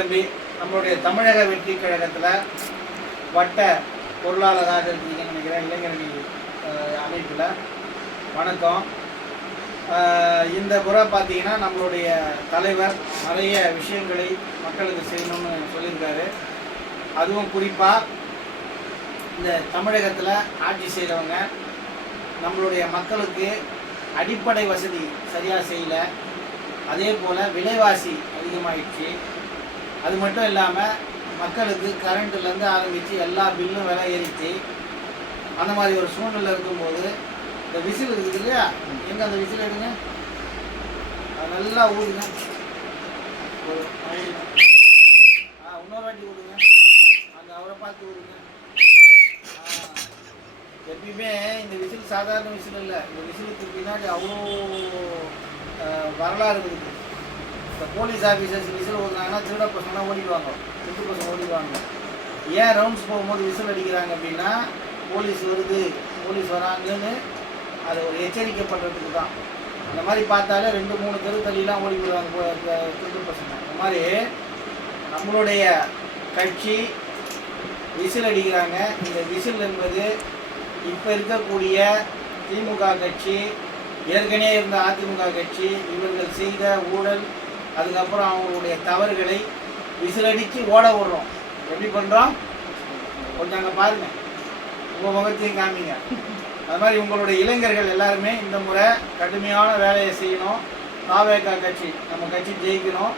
தம்பி, நம்மளுடைய தமிழக வெற்றி கழகத்தில் வட்ட பொருளாளராக இருக்கீங்கன்னு நினைக்கிறேன். இளைஞரணி அமைப்பில் வணக்கம். இந்த முறை பார்த்தீங்கன்னா நம்மளுடைய தலைவர் நிறைய விஷயங்களை மக்களுக்கு செய்யணும்னு சொல்லியிருக்காரு. அதுவும் குறிப்பாக இந்த தமிழகத்தில் ஆட்சி செய்கிறவங்க நம்மளுடைய மக்களுக்கு அடிப்படை வசதி சரியாக செய்யலை. அதே போல் விலைவாசி அதிகமாகிடுச்சு. அது மட்டும் இல்லாமல் மக்களுக்கு கரண்ட்லேருந்து ஆரம்பித்து எல்லா பில்லும் விலை ஏறிச்சு. அந்த மாதிரி ஒரு சூழ்நிலை இருக்கும்போது இந்த விசில் இருக்குது இல்லையா, எங்கே அந்த விசில் எடுங்க, நல்லா ஊடுங்க, இன்னொரு வாட்டி ஊடுங்க, அந்த அவரை பார்த்து ஊடுங்க. எப்பயுமே இந்த விசில் சாதாரண விசில் இல்லை. இந்த விசிலுக்கு பின்னாடி அவ்வளோ வரலாறு இருக்குது. இப்போ போலீஸ் ஆஃபீஸர்ஸ் விசில் ஓடுனாங்கன்னா திருட பசங்களாம் ஓடிடுவாங்க, திருட்டு பசங்க ஓடிடுவாங்க. ஏன் ரவுண்ட்ஸ் போகும்போது விசில் அடிக்கிறாங்க அப்படின்னா, போலீஸ் வருது, போலீஸ் வராங்கன்னு அது ஒரு எச்சரிக்கை பண்ணுறதுக்கு தான். அந்த மாதிரி பார்த்தாலே 2-3 தெரு தள்ளிலாம் ஓடி போடுவாங்க திருட்டு பசங்க. அந்த மாதிரி நம்மளுடைய கட்சி விசில் அடிக்கிறாங்க. இந்த விசில் என்பது இப்போ இருக்கக்கூடிய திமுக கட்சி, ஏற்கனவே இருந்த அதிமுக கட்சி, இவர்கள் செய்த ஊழல், அதுக்கப்புறம் அவங்களுடைய தவறுகளை விசிலடித்து ஓட விடுறோம். எப்படி பண்ணுறோம் கொஞ்சம் அங்கே பாருங்கள், உங்கள் முகத்தையும் காமிங்க. அது மாதிரி உங்களுடைய இளைஞர்கள் எல்லாருமே இந்த முறை கடுமையான வேலையை செய்யணும். தாவேகா கட்சி, நம்ம கட்சி ஜெயிக்கணும்.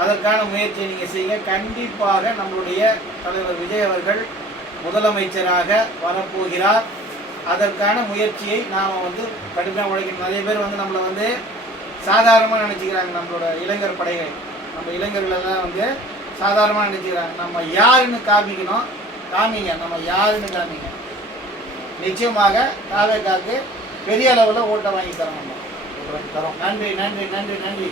அதற்கான முயற்சியை நீங்கள் செய்யுங்க. கண்டிப்பாக நம்மளுடைய தலைவர் விஜய் அவர்கள் முதலமைச்சராக வரப்போகிறார். அதற்கான முயற்சியை நாம் கடுமையாக உழைக்கணும். நிறைய பேர் நம்மளை சாதாரணமாக நினச்சிக்கிறாங்க. நம்மளோட இளைஞர் படைகள், நம்ம இளைஞர்கள் எல்லாம் சாதாரணமாக நினச்சிக்கிறாங்க. நம்ம யாருன்னு காமிக்கணும். காமிங்க, நம்ம யாருன்னு காமிங்க. நிச்சயமாக தாவேகாக்கு பெரிய அளவில் ஓட்டை வாங்கி தரோம். நம்ம நன்றி நன்றி நன்றி நன்றி.